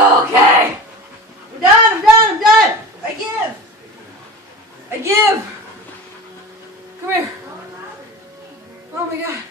Okay. I'm done. I give. Come here. Oh my God.